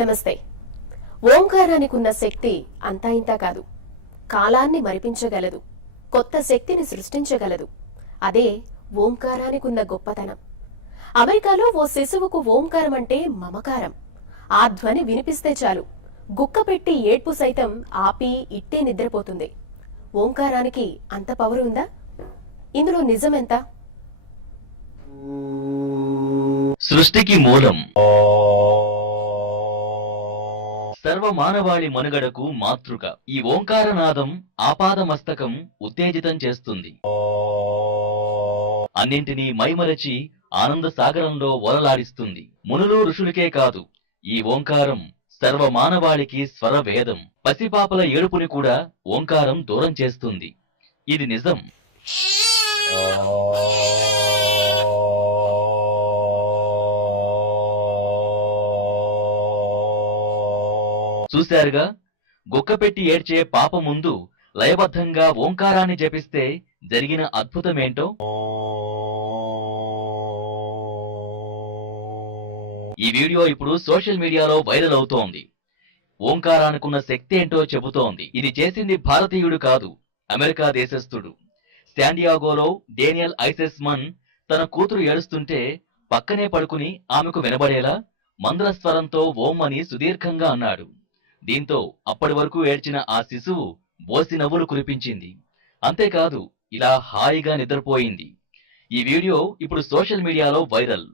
నమస్తే. ఓంకారానికి ఉన్న శక్తి అంతా ఇంతా కాదు. కాలాన్ని మరిపించగలదు. కొత్త శక్తిని సృష్టించగలదు. అదే ఓంకారానికి ఉన్న గొప్పతనం. అమెరికాలో ఓ శిశువుకు ఓంకారం అంటే మమకారం. ఆ ధ్వని వినిపిస్తే చాలు. గుక్క పెట్టి ఏడ్పు సైతం ఆపి ఇట్టే నిద్రపోతుంది. ఓంకారానికి అంత పవర్ ఉందా? ఇందులో నిజమెంత? సృష్టికి మూలం. సర్వ మానవాళి మనుగడకు మాతృక. ఈ ఓంకారనాదం ఆపాదమస్తకం ఉత్తేజితం చేస్తుంది. అన్నింటినీ మైమరచి ఆనంద సాగరంలో వరలాడిస్తుంది మునులు ఋషులకే కాదు ఈ ఓంకారం సర్వ మానవాళికి స్వర వేదం పసిపాపల ఏడుపుని కూడా ఓంకారం దూరం చేస్తుంది. ఇది నిజం. చూశారుగా? గుక్కపెట్టి ఏడ్చే పాప ముందు లయబద్ధంగా ఓంకారాన్ని జపిస్తే జరిగిన అద్భుతమేంటో? ఈ వీడియో ఇప్పుడు సోషల్ మీడియాలో వైరల్ అవుతోంది. ఓంకారానుకున్న శక్తి ఏంటో చెబుతోంది. ఇది చేసింది భారతీయుడు కాదు అమెరికా దేశస్థుడు. శాండియాగోలో డేనియల్ ఐసెస్ మన్ తన కూతురు ఏడుస్తుంటే పక్కనే పడుకుని ఆమెకు వినబడేలా మందల స్వరంతో ఓం అని సుదీర్ఘంగా అన్నాడు. దీంతో అప్పటి వరకు ఏడ్చిన ఆ శిశువు బోసి నవ్వులు కురిపించింది. అంతేకాదు ఇలా హాయిగా నిద్రపోయింది. ఈ వీడియో ఇప్పుడు సోషల్ మీడియాలో వైరల్.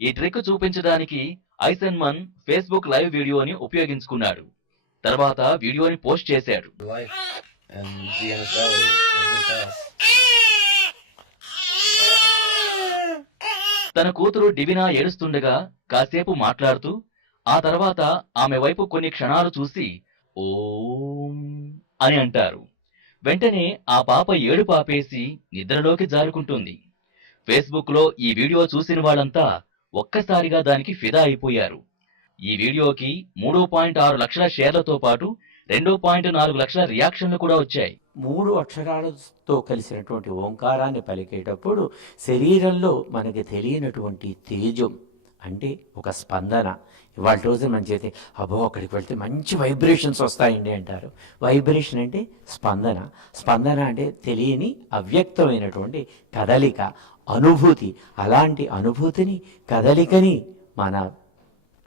ఈ ట్రిక్ చూపించడానికి ఐసెన్మన్ ఫేస్బుక్ లైవ్ వీడియోని ఉపయోగించుకున్నాడు. తర్వాత వీడియోని పోస్ట్ చేశాడు. తన కూతురు డివినా ఏడుస్తుండగా కాసేపు మాట్లాడుతూ ఆ తర్వాత ఆమె వైపు కొన్ని క్షణాలు చూసి ఓం అని అంటారు. వెంటనే ఆ పాప ఏడు పాపేసి నిద్రలోకి జారుకుంటుంది. ఫేస్బుక్లో ఈ వీడియో చూసిన వాళ్ళంతా ఒక్కసారిగా దానికి ఫిదా అయిపోయారు. ఈ వీడియోకి మూడు పాయింట్ ఆరు లక్షల షేర్లతో పాటు రెండు పాయింట్ నాలుగు లక్షల రియాక్షన్లు కూడా వచ్చాయి. మూడు అక్షరాలతో కలిసినటువంటి ఓంకారాన్ని పలికేటప్పుడు శరీరంలో మనకి తెలియనటువంటి తేజం అంటే ఒక స్పందన. ఇవాళ రోజు మన చేతి అబ్బో అక్కడికి వెళ్తే మంచి వైబ్రేషన్స్ వస్తాయండి అంటారు. వైబ్రేషన్ అంటే స్పందన. స్పందన అంటే తెలియని అవ్యక్తమైనటువంటి కదలిక అనుభూతి. అలాంటి అనుభూతిని కదలికని మన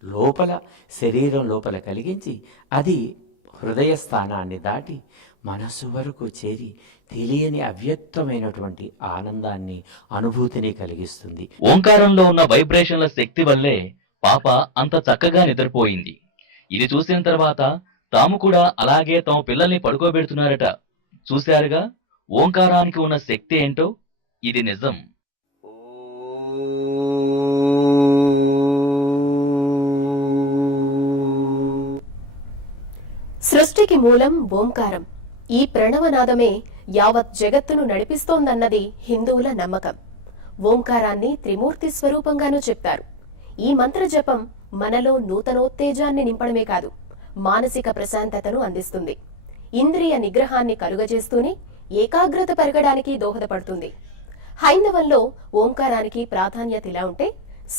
లోపల శరీరం లోపల కలిగించి అది హృదయ స్థానాన్ని దాటి మనస్సు వరకు చేరి తెలియని అవ్యక్తమైనటువంటి ఆనందాన్ని అనుభూతిని కలిగిస్తుంది. ఓంకారంలో ఉన్న వైబ్రేషన్ల శక్తి వల్లే పాప అంత చక్కగా నిద్రపోయింది. ఇది చూసిన తర్వాత తాము కూడా అలాగే తమ పిల్లల్ని పడుకోబెడుతున్నారట. చూశారుగా? ఓంకారానికి ఉన్న శక్తి ఏంటో? ఇది నిజం. సృష్టికి మూలం ఓంకారం. ఈ ప్రణవనాదమే యావత్ జగత్తును నడిపిస్తోందన్నది హిందువుల నమ్మకం. ఓంకారాన్ని త్రిమూర్తి స్వరూపంగానూ చెప్తారు. ఈ మంత్ర జపం మనలో నూతనోత్తేజాన్ని నింపడమే కాదు మానసిక ప్రశాంతతను అందిస్తుంది. ఇంద్రియ నిగ్రహాన్ని కలుగజేస్తూనే ఏకాగ్రత పెరగడానికి దోహదపడుతుంది. హైందవంలో ఓంకారానికి ప్రాధాన్యత ఇలా ఉంటే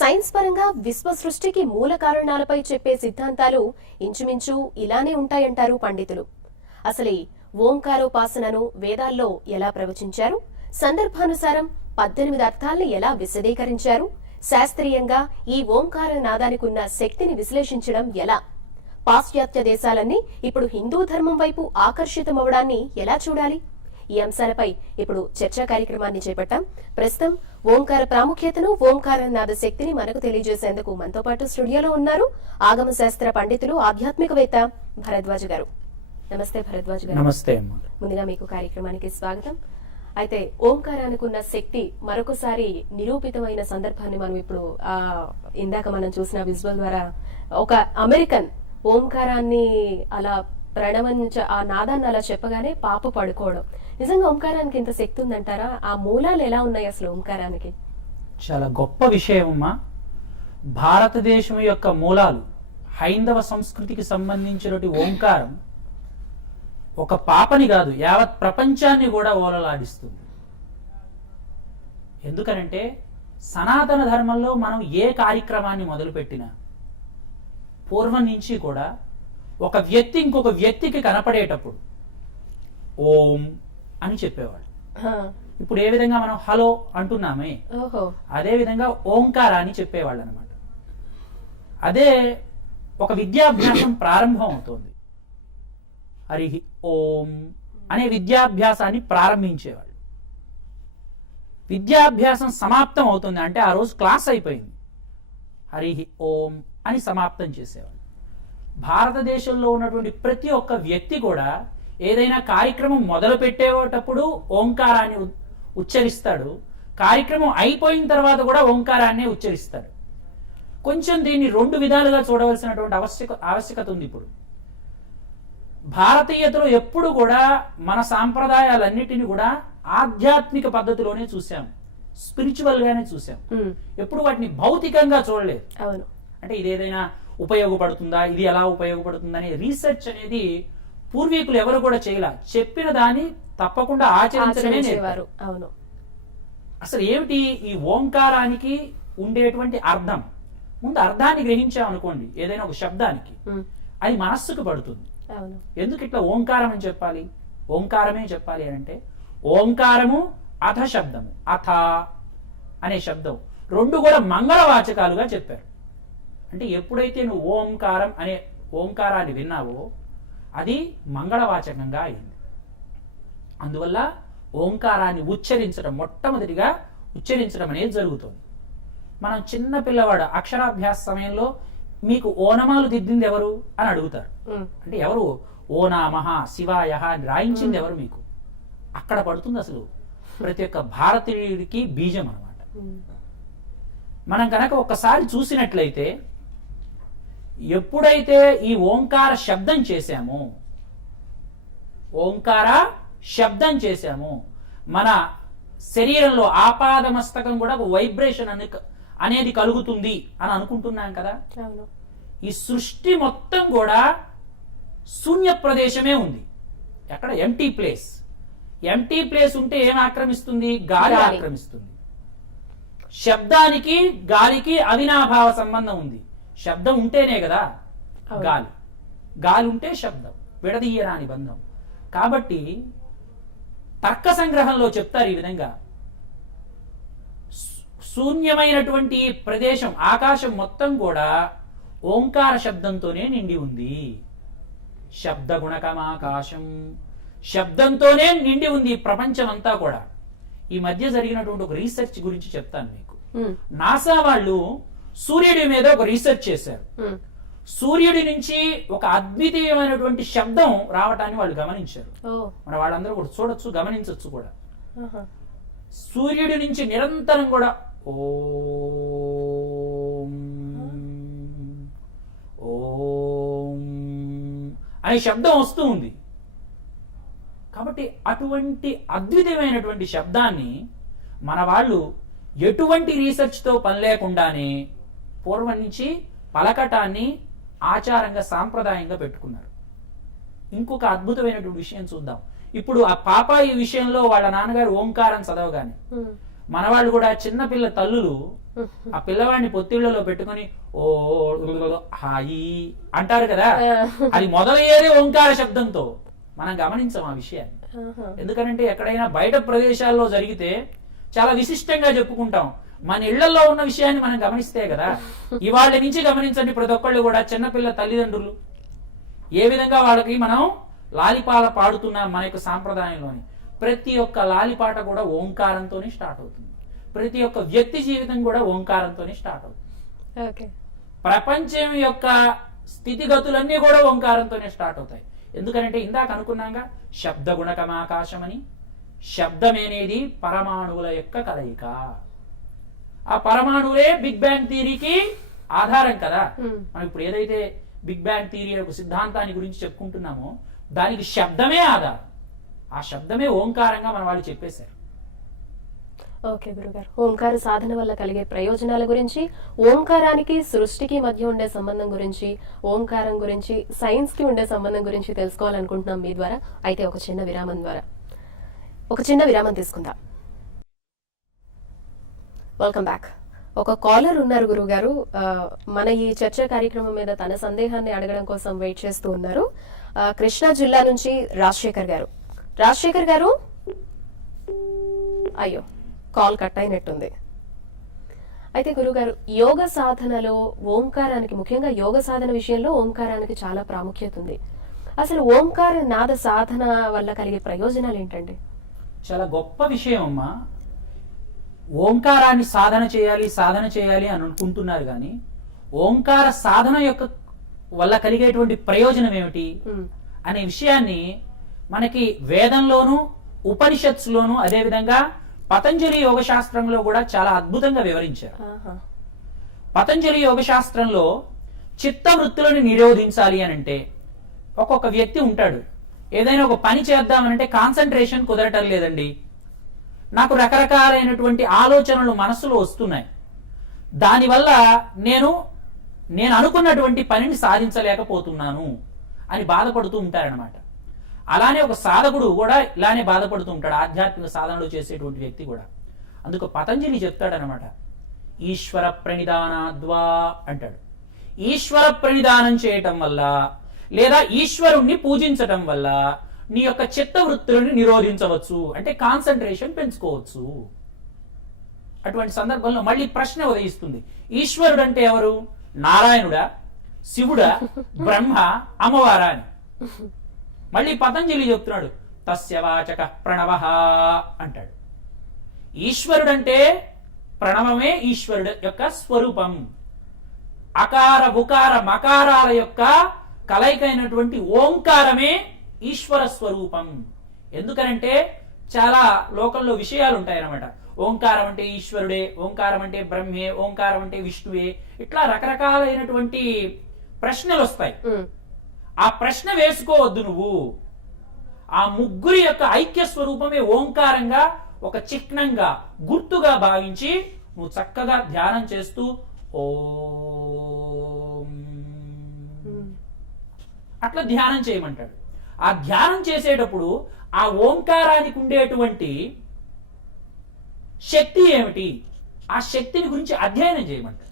సైన్స్ పరంగా విశ్వ సృష్టికి మూల కారణాలపై చెప్పే సిద్ధాంతాలు ఇంచుమించు ఇలానే ఉంటాయంటారు పండితులు. అసలే ఓంకారోపాసనను వేదాల్లో ఎలా ప్రవచించారు? సందర్భానుసారం పద్దెనిమిది అర్థాల్ని ఎలా విశదీకరించారు? శాస్త్రీయంగా ఈ ఓంకార నాదానికి ఉన్న శక్తిని విశ్లేషించడం ఎలా? పాశ్చాత్య దేశాలన్నీ ఇప్పుడు హిందూ ధర్మం వైపు ఆకర్షితమవడాన్ని ఎలా చూడాలి? ఈ అంశాలపై ఇప్పుడు చర్చా కార్యక్రమాన్ని చేపట్టాం. ప్రస్తుతం ఓంకార ప్రాముఖ్యతను ఓంకార నాద శక్తిని మనకు తెలియజేసేందుకు మనతో పాటు స్టూడియోలో ఉన్నారు ఆగమ శాస్త్ర పండితులు ఆధ్యాత్మికవేత్త భరద్వాజ్ గారు. నమస్తే భరద్వాజ్ గారు. నమస్తే ముందుగా మీకు కార్యక్రమానికి స్వాగతం. అయితే ఓంకారానికి ఉన్న శక్తి మరొకసారి నిరూపితమైన సందర్భాన్ని మనం ఇప్పుడు ఆ ఇందాక మనం చూసిన విజువల్ ద్వారా ఒక అమెరికన్ ఓంకారాన్ని అలా ప్రణవంచ ఆ నాదాన్ని అలా చెప్పగానే పాప పడుకోవడం. నిజంగా ఓంకారానికి ఇంత శక్తి ఉందంటారా? ఆ మూలాలు ఎలా ఉన్నాయి అసలు ఓంకారానికి? చాలా గొప్ప విషయం అమ్మా. భారతదేశం యొక్క మూలాలు హైందవ సంస్కృతికి సంబంధించినటువంటి ఓంకారం ఒక పాపని కాదు యావత్ ప్రపంచాన్ని కూడా ఓలలాడిస్తుంది. ఎందుకనంటే సనాతన ధర్మంలో మనం ఏ కార్యక్రమాన్ని మొదలుపెట్టినా పూర్వం నుంచి కూడా ఒక వ్యక్తి ఇంకొక వ్యక్తికి కనపడేటప్పుడు ఓం అని చెప్పేవాడు. ఇప్పుడు ఏ విధంగా మనం హలో అంటున్నామే అదే విధంగా ఓంకారాన్ని చెప్పేవాళ్ళు అనమాట అదే ఒక విద్యాభ్యాసం ప్రారంభం అవుతోంది. హరి ఓం అనే విద్యాభ్యాసాన్ని ప్రారంభించేవాళ్ళు. విద్యాభ్యాసం సమాప్తం అవుతుంది అంటే ఆ రోజు క్లాస్ అయిపోయింది. హరి ఓం అని సమాప్తం చేసేవాళ్ళు. భారతదేశంలో ఉన్నటువంటి ప్రతి ఒక్క వ్యక్తి కూడా ఏదైనా కార్యక్రమం మొదలు పెట్టేటప్పుడు ఓంకారాన్ని ఉచ్చరిస్తాడు. కార్యక్రమం అయిపోయిన తర్వాత కూడా ఓంకారాన్ని ఉచ్చరిస్తాడు. కొంచెం దీన్ని రెండు విధాలుగా చూడవలసినటువంటి ఆవశ్యక ఆవశ్యకత ఉంది ఇప్పుడు. భారతీయతలో ఎప్పుడు కూడా మన సాంప్రదాయాలన్నిటిని కూడా ఆధ్యాత్మిక పద్ధతిలోనే చూసాం స్పిరిచువల్ గానే చూసాం ఎప్పుడు వాటిని భౌతికంగా చూడలేదు. అవును. అంటే ఇది ఏదైనా ఉపయోగపడుతుందా ఇది ఎలా ఉపయోగపడుతుందా అనే రీసెర్చ్ అనేది పూర్వీకులు ఎవరు కూడా చేయలే. చెప్పిన దాన్ని తప్పకుండా ఆచరించడమే. ఆచరించేవారు. అవును. అసలు ఏమిటి ఈ ఓంకారానికి ఉండేటువంటి అర్థం? ముందు అర్థాన్ని గ్రహించాం అనుకోండి ఏదైనా ఒక శబ్దానికి. అది మనస్సుకు పడుతుంది. ఎందుకు ఇట్లా ఓంకారం అని చెప్పాలి? ఓంకారమే చెప్పాలి అని అంటే ఓంకారము అథ శబ్దము. అథ అనే శబ్దం. రెండు కూడా మంగళవాచకాలుగా చెప్పారు. అంటే ఎప్పుడైతే నువ్వు ఓంకారం అనే ఓంకారాన్ని విన్నావో అది మంగళవాచకంగా అయింది. అందువల్ల ఓంకారాన్ని ఉచ్చరించడం మొట్టమొదటిగా ఉచ్చరించడం అనేది జరుగుతుంది. మనం చిన్న పిల్లవాడు అక్షరాభ్యాస సమయంలో మీకు ఓనమాలు దిద్దింది ఎవరు అని అడుగుతారు. అంటే ఎవరు? ఓ నామః శివాయ అని రాయించింది ఎవరు మీకు? అక్కడ పడుతుంది అసలు. ప్రతి ఒక్క భారతీయుడికి బీజం అన్నమాట. ఉమ్, మనం కనుక ఒక్కసారి చూసినట్లయితే ఎప్పుడైతే ఈ ఓంకార శబ్దం చేశామో ఓంకార శబ్దం చేశామో మన శరీరంలో ఆపాదమస్తకం కూడా ఒక వైబ్రేషన్ అనే అనేది కలుగుతుంది అని అనుకుంటున్నాం కదా? ఈ సృష్టి మొత్తం కూడా శూన్య ప్రదేశమే ఉంది. ఎక్కడ? ఎంటీ ప్లేస్ ఎంటీ ప్లేస్ ఉంటే ఏం ఆక్రమిస్తుంది? గాలి. ఆక్రమిస్తుంది. శబ్దానికి గాలికి అవినాభావ సంబంధం ఉంది. శబ్దం ఉంటేనే కదా. గాలి. గాలి ఉంటే శబ్దం విడదీయరాని బంధం. కాబట్టి తర్క సంగ్రహంలో చెప్తారు ఈ విధంగా. శూన్యమైనటువంటి ప్రదేశం ఆకాశం మొత్తం కూడా ఓంకార శబ్దంతోనే నిండి ఉంది. శబ్ద గుణకమాకాశం శబ్దంతోనే నిండి ఉంది ప్రపంచం అంతా కూడా. ఈ మధ్య జరిగినటువంటి ఒక రీసెర్చ్ గురించి చెప్తాను మీకు. నాసా వాళ్ళు సూర్యుడి మీద ఒక రీసెర్చ్ చేశారు. సూర్యుడి నుంచి ఒక అద్వితీయమైనటువంటి శబ్దం రావటాన్ని వాళ్ళు గమనించారు. మన వాళ్ళందరూ కూడా చూడొచ్చు గమనించవచ్చు కూడా. సూర్యుడి నుంచి నిరంతరం కూడా ఓం. ఓం. అనే శబ్దం వస్తూ ఉంది. కాబట్టి అటువంటి అద్వితీయమైనటువంటి శబ్దాన్ని మన వాళ్ళు ఎటువంటి రీసెర్చ్తో పని లేకుండానే పూర్వం నుంచి పలకటాన్ని ఆచారంగా సాంప్రదాయంగా పెట్టుకున్నారు. ఇంకొక అద్భుతమైనటువంటి విషయం చూద్దాం. ఇప్పుడు ఆ పాపాయి విషయంలో వాళ్ళ నాన్నగారు ఓంకారం చదవగానే మనవాళ్ళు కూడా చిన్న పిల్ల తల్లులు ఆ పిల్లవాడిని పొత్తిళ్ళలో పెట్టుకొని ఓ హాయి అంటారు కదా. అది మొదలయ్యేదే ఓంకార శబ్దంతో. మనం గమనించాం ఆ విషయాన్ని. ఆహా. ఎందుకనంటే ఎక్కడైనా బయట ప్రదేశాల్లో జరిగితే చాలా విశిష్టంగా చెప్పుకుంటాం. మన ఇళ్ళలో ఉన్న విషయాన్ని మనం గమనిస్తే కదా. ఇవాళ నుంచి గమనించండి ప్రతి ఒక్కళ్ళు కూడా చిన్నపిల్ల తల్లిదండ్రులు. ఏ విధంగా వాళ్ళకి మనం లాలిపాల పాడుతున్నాం మన యొక్క సాంప్రదాయంలోని. ప్రతి ఒక్క లాలిపాట కూడా ఓంకారంతోనే స్టార్ట్ అవుతుంది. ప్రతి ఒక్క వ్యక్తి జీవితం కూడా ఓంకారంతోనే స్టార్ట్ అవుతుంది. ఓకే. ప్రపంచం యొక్క స్థితిగతులన్నీ కూడా ఓంకారంతోనే స్టార్ట్ అవుతాయి. ఎందుకంటే ఇందాక అనుకున్నాగా శబ్ద గుణకమాకాశం అని శబ్దం అనేది పరమాణువుల యొక్క కలయిక. ఆ పరమాణువులే బిగ్ బ్యాంగ్ థియరీకి ఆధారం కదా. మనం ఇప్పుడు ఏదైతే బిగ్ బ్యాంగ్ థియరీ యొక్క సిద్ధాంతాన్ని గురించి చెప్పుకుంటున్నామో దానికి శబ్దమే ఆధారం. ఆ శబ్దమే ఓంకారంగా మన వాళ్ళు చెప్పేశారు. ఓకే గురుగారు. ఓంకార సాధన వల్ల కలిగే ప్రయోజనాల గురించి ఓంకారానికి సృష్టికి మధ్య ఉండే సంబంధం గురించి ఓంకారం గురించి సైన్స్కి ఉండే సంబంధం గురించి తెలుసుకోవాలనుకుంటున్నాం మీ ద్వారా. అయితే ఒక చిన్న విరామం ద్వారా. ఒక చిన్న విరామం తీసుకుందాం. వెల్కమ్ బ్యాక్ ఒక కాలర్ ఉన్నారు గురుగారు. మన ఈ చర్చ కార్యక్రమం మీద తన సందేహాన్ని అడగడం కోసం వెయిట్ చేస్తూ ఉన్నారు. కృష్ణా జిల్లా నుంచి రాజశేఖర్ గారు. రాజశేఖర్ గారు? అయ్యో కాల్ కట్ అయినట్టుంది అయితే గురుగారు యోగ సాధనలో ఓంకారానికి ముఖ్యంగా యోగ సాధన విషయంలో ఓంకారానికి చాలా ప్రాముఖ్యత ఉంది. అసలు ఓంకార నాద సాధన వల్ల కలిగే ప్రయోజనాలు ఏంటండి? చాలా గొప్ప విషయం అమ్మా. ఓంకారాన్ని సాధన చేయాలి సాధన చేయాలి అని అనుకుంటున్నారు కానీ ఓంకార సాధన యొక్క వల్ల కలిగేటువంటి ప్రయోజనం ఏమిటి అనే విషయాన్ని మనకి వేదంలోను ఉపనిషత్తులోను అదేవిధంగా పతంజలి యోగ శాస్త్రంలో కూడా చాలా అద్భుతంగా వివరించారు. పతంజలి యోగ శాస్త్రంలో చిత్త వృత్తులను నిరోధించాలి అని అంటే ఒక్కొక్క వ్యక్తి ఉంటాడు. ఏదైనా ఒక పని చేద్దామనంటే కాన్సన్ట్రేషన్ కుదరటం లేదండి. నాకు రకరకాలైనటువంటి ఆలోచనలు మనసులో వస్తున్నాయి. దానివల్ల నేను నేను అనుకున్నటువంటి పనిని సాధించలేకపోతున్నాను అని బాధపడుతూ ఉంటారనమాట అలానే ఒక సాధకుడు కూడా ఇలానే బాధపడుతూ ఉంటాడు ఆధ్యాత్మిక సాధనలు చేసేటువంటి వ్యక్తి కూడా. అందుకు పతంజలి చెప్తాడనమాట. ఈశ్వర ప్రణిధానాద్వా అంటాడు. ఈశ్వర ప్రణిధానం చేయటం వల్ల లేదా ఈశ్వరుణ్ణి పూజించటం వల్ల నీ యొక్క చిత్త వృత్తులను నిరోధించవచ్చు అంటే కాన్సన్ట్రేషన్ పెంచుకోవచ్చు. అటువంటి సందర్భంలో మళ్ళీ ప్రశ్న ఉదయిస్తుంది. ఈశ్వరుడు అంటే ఎవరు? నారాయణుడా? శివుడా? బ్రహ్మ? అమ్మవారా అని. మళ్ళీ పతంజలి చెప్తున్నాడు. తస్య వాచక ప్రణవ అంటాడు. ఈశ్వరుడంటే ప్రణవమే ఈశ్వరుడు యొక్క స్వరూపం. అకార ఉకార మకారాల యొక్క కలయికైనటువంటి ఓంకారమే ఈశ్వర స్వరూపం. ఎందుకనంటే చాలా లోకంలో విషయాలు ఉంటాయన్నమాట. ఓంకారం అంటే ఈశ్వరుడే ఓంకారం అంటే బ్రహ్మే ఓంకారం అంటే విష్ణువే ఇట్లా రకరకాలైనటువంటి ప్రశ్నలు వస్తాయి ఆ ప్రశ్న వేసుకోవద్దు నువ్వు. ఆ ముగ్గురి యొక్క ఐక్య స్వరూపమే ఓంకారంగా ఒక చిహ్నంగా గుర్తుగా భావించి నువ్వు చక్కగా ధ్యానం చేస్తూ ఓం. అట్లా ధ్యానం చేయమంటాడు. ఆ ధ్యానం చేసేటప్పుడు ఆ ఓంకారానికి ఉండేటువంటి శక్తి ఏమిటి? ఆ శక్తిని గురించి అధ్యయనం చేయమంటాడు.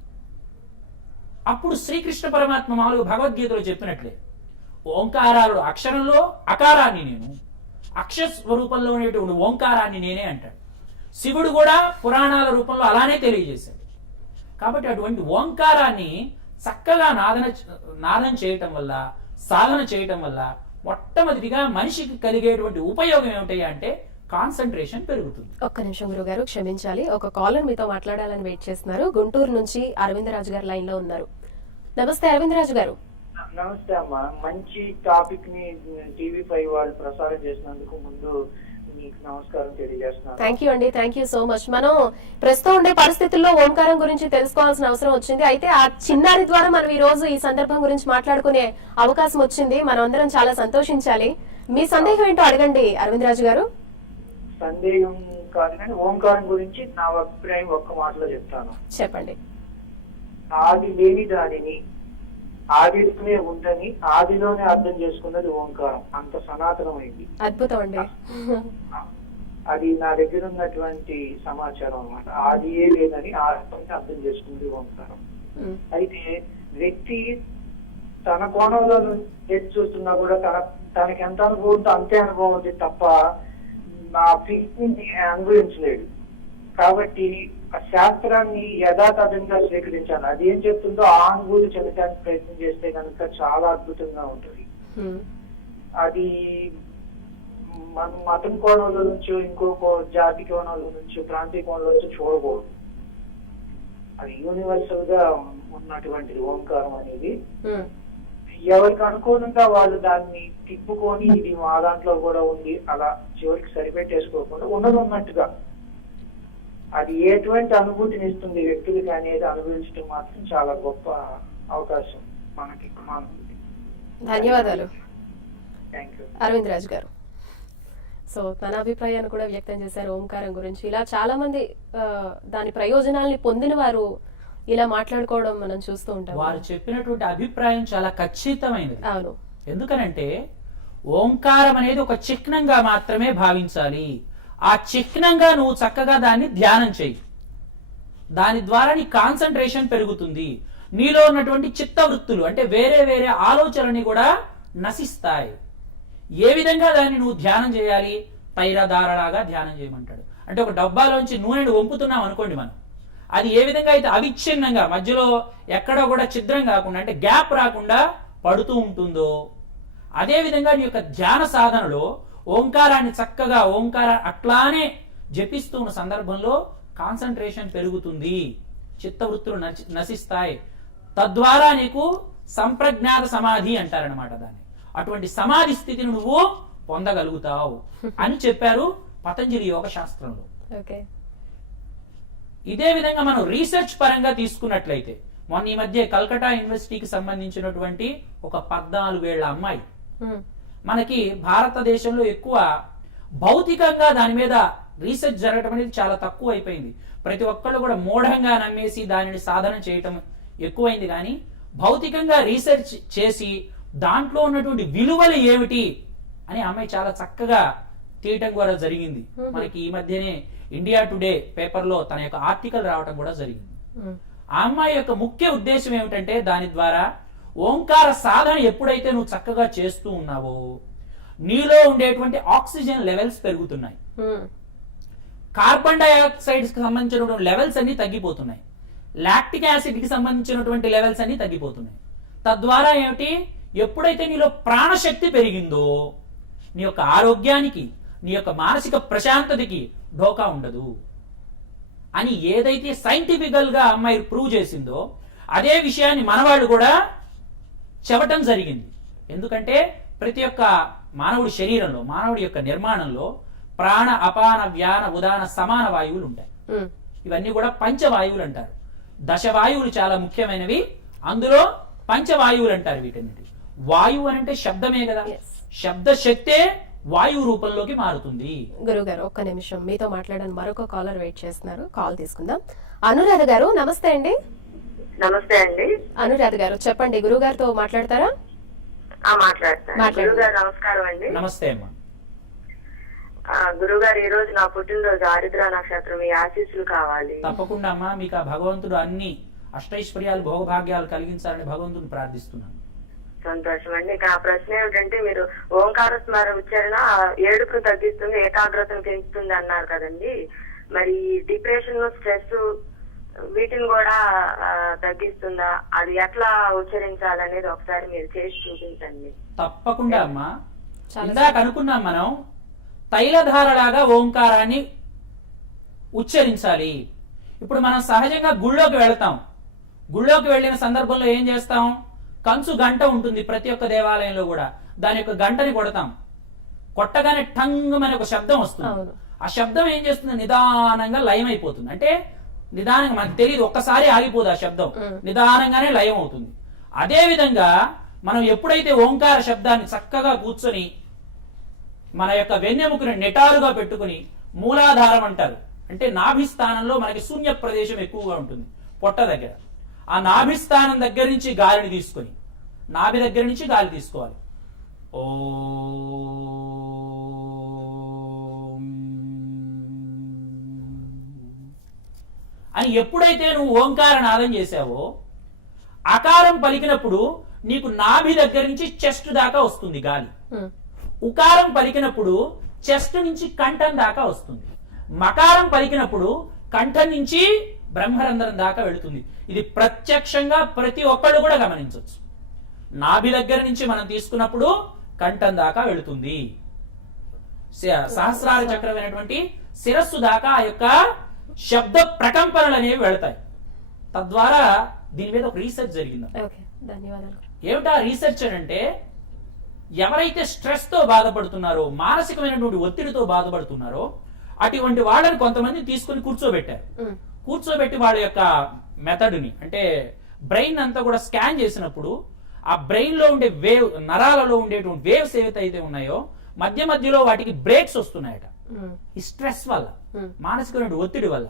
అప్పుడు శ్రీకృష్ణ పరమాత్మ మామూలుగా భగవద్గీతలో చెప్పినట్లే. ఓంకారాలు అక్షరంలో అకారాన్ని నేను అక్ష స్వరూపంలో ఉండేటువంటి ఓంకారాన్ని నేనే అంటాడు. శివుడు కూడా పురాణాల రూపంలో అలానే తెలియజేశాడు. కాబట్టి అటువంటి ఓంకారాన్ని చక్కగా నాదన నాదన చేయటం వల్ల సాధన చేయటం వల్ల మొట్టమొదటిగా మనిషికి కలిగేటువంటి ఉపయోగం ఏమిటి అంటే కాన్సన్ట్రేషన్ పెరుగుతుంది. ఒక్క నిమిషం గురుగారు క్షమించాలి. ఒక కాలర్ మీతో మాట్లాడాలని వెయిట్ చేస్తున్నారు. గుంటూరు నుంచి అరవిందరాజు గారు లైన్లో ఉన్నారు. నమస్తే అరవిందరాజు గారు. నమస్తే అమ్మా. మంచి టాపిక్ని టీవీ ఫైవ్ వాళ్ళు ప్రసారం చేసినందుకు ముందు థ్యాంక్ యూ అండి. థ్యాంక్ యూ సో మచ్ మనం ప్రస్తుతం ఉండే పరిస్థితుల్లో ఓంకారం గురించి తెలుసుకోవాల్సిన అవసరం వచ్చింది. అయితే ఆ చిన్నారి ద్వారా మనం ఈ రోజు ఈ సందర్భం గురించి మాట్లాడుకునే అవకాశం వచ్చింది. మనం అందరం చాలా సంతోషించాలి. మీ సందేహం ఏంటో అడగండి అరవిందరాజు గారు. సందేహం కాదు కానీ ఓంకారం గురించి నా అభిప్రాయం ఒక్క మాటలో చెప్తాను. చెప్పండి. ఆది లేని దానిని ఆదిలోనే ఉందని ఆదిలోనే అర్థం చేసుకున్నది ఓంకారం. అంత సనాతనమైంది. అద్భుతం అండి అది నా దగ్గర ఉన్నటువంటి సమాచారం అన్నమాట. ఆదియే లేదని ఆదిలోనే అర్థం చేసుకున్నది ఓంకారం. అయితే వ్యక్తి తన కోణంలో ఎత్తి చూస్తున్నా కూడా తన తనకి ఎంత అనుభవం ఉందో అంతే అనుభవం ఉంది తప్ప ఆ ఫీలింగ్ అనుభవించలేడు. కాబట్టి శాస్త్రాన్ని యథాతథంగా స్వీకరించాలి. అది ఏం చెప్తుందో ఆ అనుభూతి చెందడానికి ప్రయత్నం చేస్తే కనుక చాలా అద్భుతంగా ఉంటుంది. అది మన మతం కోణంలో నుంచో ఇంకో జాతి కోణంలో నుంచో ప్రాంతీయ కోణంలో నుంచో చూడకూడదు. అది యూనివర్సల్గా ఉన్నటువంటిది ఓంకారం అనేది. ఎవరికి అనుకూలంగా వాళ్ళు దాన్ని తిప్పుకొని ఇది మా దాంట్లో కూడా ఉంది అలా చివరికి సరిపెట్టేసుకోకుండా ఉన్నది ఉన్నట్టుగా. అది ఎటువంటి అనుభూతిని ఇస్తుంది వ్యక్తులకి అనేది అనుభవించడం మాత్రం చాలా గొప్ప అవకాశం మనకి ధన్యవాదాలు. అరవింద్ రాజు గారు. సో తన అభిప్రాయాన్ని కూడా వ్యక్తం చేశారు ఓంకారం గురించి. ఇలా చాలా మంది దాని ప్రయోజనాల్ని పొందిన వారు ఇలా మాట్లాడుకోవడం మనం చూస్తూ ఉంటాం. వారు చెప్పినటువంటి అభిప్రాయం చాలా ఖచ్చితమైనది. అవును. ఎందుకనంటే ఓంకారం అనేది ఒక చిహ్నంగా మాత్రమే భావించాలి. ఆ చిహ్నంగా నువ్వు చక్కగా దాన్ని ధ్యానం చేయి. దాని ద్వారా నీ కాన్సన్ట్రేషన్ పెరుగుతుంది. నీలో ఉన్నటువంటి చిత్తవృత్తులు అంటే వేరే వేరే ఆలోచనని కూడా నశిస్తాయి. ఏ విధంగా దాన్ని నువ్వు ధ్యానం చేయాలి? తైరధారలాగా ధ్యానం చేయమంటాడు. అంటే ఒక డబ్బాలోంచి నూనెను వంపుతున్నాం అనుకోండి మనం. అది ఏ విధంగా అయితే అవిచ్ఛిన్నంగా మధ్యలో ఎక్కడ కూడా ఛిద్రం కాకుండా అంటే గ్యాప్ రాకుండా పడుతూ ఉంటుందో అదే విధంగా నీ యొక్క ధ్యాన సాధనలో ఓంకారాన్ని చక్కగా ఓంకార అట్లానే జపిస్తూ ఉన్న సందర్భంలో కాన్సన్ట్రేషన్ పెరుగుతుంది. చిత్తవృత్తులు నశిస్తాయి. తద్వారా నీకు సంప్రజ్ఞాత సమాధి అంటారనమాట దాన్ని. అటువంటి సమాధి స్థితిని నువ్వు పొందగలుగుతావు అని చెప్పారు పతంజలి యోగ శాస్త్రంలో. ఇదే విధంగా మనం రీసెర్చ్ పరంగా తీసుకున్నట్లయితే మొన్న ఈ మధ్య కల్కటా యూనివర్సిటీకి సంబంధించినటువంటి ఒక పద్నాలుగేళ్ళ అమ్మాయి ఉమ్, మనకి భారతదేశంలో ఎక్కువ భౌతికంగా దాని మీద రీసెర్చ్ జరగడం అనేది చాలా తక్కువ అయిపోయింది ప్రతి ఒక్కళ్ళు కూడా మూఢంగా నమ్మేసి దానిని సాధన చేయటం ఎక్కువైంది కానీ భౌతికంగా రీసెర్చ్ చేసి దాంట్లో ఉన్నటువంటి విలువలు ఏమిటి అని అమ్మాయి చాలా చక్కగా తీయటం కూడా జరిగింది. మనకి ఈ మధ్యనే ఇండియా టుడే పేపర్లో తన యొక్క ఆర్టికల్ రావటం కూడా జరిగింది. ఆ అమ్మాయి యొక్క ముఖ్య ఉద్దేశం ఏమిటంటే దాని ద్వారా ఓంకార సాధన ఎప్పుడైతే నువ్వు చక్కగా చేస్తూ ఉన్నావో నీలో ఉండేటువంటి ఆక్సిజన్ లెవెల్స్ పెరుగుతున్నాయి. కార్బన్ డైఆక్సైడ్కి సంబంధించినటువంటి లెవెల్స్ అన్ని తగ్గిపోతున్నాయి. లాక్టిక్ యాసిడ్కి సంబంధించినటువంటి లెవెల్స్ అన్ని తగ్గిపోతున్నాయి. తద్వారా ఏమిటి? ఎప్పుడైతే నీలో ప్రాణశక్తి పెరిగిందో నీ యొక్క ఆరోగ్యానికి నీ యొక్క మానసిక ప్రశాంతతకి ఢోకా ఉండదు. అని ఏదైతే సైంటిఫికల్గా అమ్మాయి ప్రూవ్ చేసిందో అదే విషయాన్ని మనవాళ్ళు కూడా చెవటం జరిగింది. ఎందుకంటే ప్రతి ఒక్క మానవుడి శరీరంలో మానవుడి యొక్క నిర్మాణంలో ప్రాణ అపాన వ్యాన ఉదాన సమాన వాయువులు ఉంటాయి. ఇవన్నీ కూడా పంచవాయువులు అంటారు. దశవాయువులు చాలా ముఖ్యమైనవి. అందులో పంచవాయువులు అంటారు వీటన్నిటి. వాయువు అని అంటే శబ్దమే కదా. శబ్ద శక్తే వాయువు రూపంలోకి మారుతుంది. గురువు గారు ఒక్క నిమిషం. మీతో మాట్లాడడానికి మరొక కాలర్ వెయిట్ చేస్తున్నారు. కాల్ తీసుకుందాం. అనురాధ గారు నమస్తే అండి. నమస్తే అండి. అనురాధ గారు చెప్పండి గురువు గారితో మాట్లాడతారా? ఆ మాట్లాడతాను. గురువు గారు నమస్కారం అండి. నమస్తే అమ్మా. ఆ, గురువు గారు ఈ రోజు నా పుట్టినరోజు ఆరుద్ర నక్షత్రం మీ ఆశీస్సులు కావాలి. తప్పకుండా అమ్మా మీకు ఆ భగవంతుడు అన్ని అష్టైశ్వర్యాలు భోగభాగ్యాలు కలిగించాలని భగవంతుని ప్రార్థిస్తున్నాను. సంతోషం అండి. ఇక నా ప్రశ్న ఏమిటంటే మీరు ఓంకార స్మర ఉచ్చారణ ఏడుపును తగ్గిస్తుంది ఏకాగ్రతను పెంచుతుంది అన్నారు కదండి. మరి డిప్రెషన్ స్ట్రెస్ వీటిని కూడా తగ్గిస్తుందా? అది ఎట్లా ఉచ్చరించాలనేది ఒకసారి మీరు చేసి చూపించండి. తప్పకుండా అమ్మా. చాలా ఇందాక అనుకున్నాం మనం తైలధారలాగా ఓంకారాన్ని ఉచ్చరించాలి. ఇప్పుడు మనం సహజంగా గుళ్ళోకి వెళ్తాం. గుళ్ళోకి వెళ్ళిన సందర్భంలో ఏం చేస్తాం? కంచు గంట ఉంటుంది ప్రతి ఒక్క దేవాలయంలో కూడా. దాని యొక్క గంటని కొడతాం. కొట్టగానే టంగ్ అనే ఒక శబ్దం వస్తుంది. ఆ శబ్దం ఏం చేస్తుంది? నిదానంగా లయం అయిపోతుంది అంటే నిదానంగా మనకు తెలియదు ఒక్కసారి ఆగిపోదు ఆ శబ్దం. నిదానంగానే లయం అవుతుంది. అదే విధంగా మనం ఎప్పుడైతే ఓంకార శబ్దాన్ని చక్కగా కూర్చొని మన యొక్క వెన్నెముకని నిటారుగా పెట్టుకుని మూలాధారం అంటారు. అంటే నాభి స్థానంలో మనకి శూన్య ప్రదేశం ఎక్కువగా ఉంటుంది పొట్ట దగ్గర. ఆ నాభి స్థానం దగ్గర నుంచి గాలిని తీసుకొని నాభి దగ్గర నుంచి గాలి తీసుకోవాలి. ఓం అని ఎప్పుడైతే నువ్వు ఓంకార నాదం చేశావో అకారం పలికినప్పుడు నీకు నాభి దగ్గర నుంచి చెస్ట్ దాకా వస్తుంది గాలి. ఉకారం పలికినప్పుడు చెస్ట్ నుంచి కంఠం దాకా వస్తుంది. మకారం పలికినప్పుడు కంఠం నుంచి బ్రహ్మరంధ్రం దాకా వెళుతుంది. ఇది ప్రత్యక్షంగా ప్రతి ఒక్కళ్ళు కూడా గమనించవచ్చు. నాభి దగ్గర నుంచి మనం తీసుకున్నప్పుడు కంఠం దాకా వెళుతుంది. స- సహస్రార చక్రమైనటువంటి శిరస్సు దాకా ఆ యొక్క శబ్ద ప్రకంపనలు అనేవి వెళతాయి. తద్వారా దీని మీద ఒక రీసెర్చ్ జరిగింది. ధన్యవాదాలు. ఏమిటా రీసెర్చ్ అని అంటే ఎవరైతే స్ట్రెస్తో బాధపడుతున్నారో మానసికమైనటువంటి ఒత్తిడితో బాధపడుతున్నారో అటువంటి వాళ్ళని కొంతమంది తీసుకుని కూర్చోబెట్టారు. కూర్చోబెట్టి వాళ్ళ యొక్క మెథడ్ని అంటే బ్రెయిన్ అంతా కూడా స్కాన్ చేసినప్పుడు ఆ బ్రెయిన్లో ఉండే వేవ్ నరాలలో ఉండేటువంటి వేవ్స్ ఏవైతే అయితే ఉన్నాయో మధ్య మధ్యలో వాటికి బ్రేక్స్ వస్తున్నాయట. ఈ స్ట్రెస్ వల్ల. మానసికమైన ఒత్తిడి వల్ల.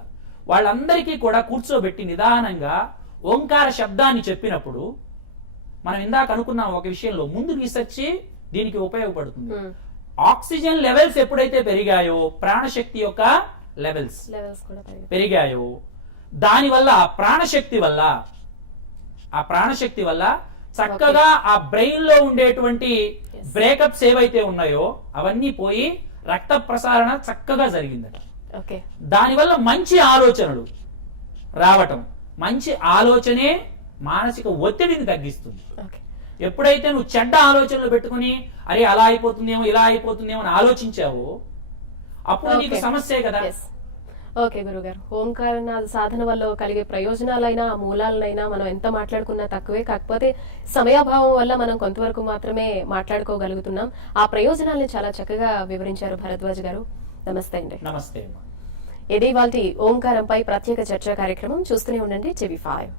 వాళ్ళందరికీ కూడా కూర్చోబెట్టి నిదానంగా ఓంకార శబ్దాన్ని చెప్పినప్పుడు మనం ఇందాక అనుకున్నాం ఒక విషయంలో ముందు రీసెర్చ్ దీనికి ఉపయోగపడుతుంది. ఉమ్. ఆక్సిజన్ లెవెల్స్ ఎప్పుడైతే పెరిగాయో ప్రాణశక్తి యొక్క లెవెల్స్ పెరిగాయి. దానివల్ల ఆ ప్రాణశక్తి వల్ల ఆ ప్రాణశక్తి వల్ల చక్కగా ఆ బ్రెయిన్లో ఉండేటువంటి బ్రేకప్స్ ఏవైతే ఉన్నాయో అవన్నీ పోయి రక్త ప్రసారణ చక్కగా జరిగిందట. దానివల్ల మంచి ఆలోచనలు రావటం. మంచి ఆలోచనే మానసిక ఒత్తిడిని తగ్గిస్తుంది. ఎప్పుడైతే నువ్వు చెడ్డ ఆలోచనలు పెట్టుకుని అరే అలా అయిపోతుందేమో ఇలా అయిపోతుందేమో అని ఆలోచించావో అప్పుడు నీకు. సమస్యే కదా. ఓకే గురుగారు. ఓంకారనాథ సాధన వల్ల కలిగే ప్రయోజనాలైనా మూలాలైనా మనం ఎంత మాట్లాడుకున్నా తక్కువే. కాకపోతే సమయాభావం వల్ల మనం కొంతవరకు మాత్రమే మాట్లాడుకోగలుగుతున్నాం. ఆ ప్రయోజనాల్ని చాలా చక్కగా వివరించారు భరద్వాజ్ గారు. నమస్తే అండి. నమస్తే ఇది వాళ్ళ ఓంకారంపై ప్రత్యేక చర్చా కార్యక్రమం చూస్తూనే ఉండండి చెవి ఫైవ్.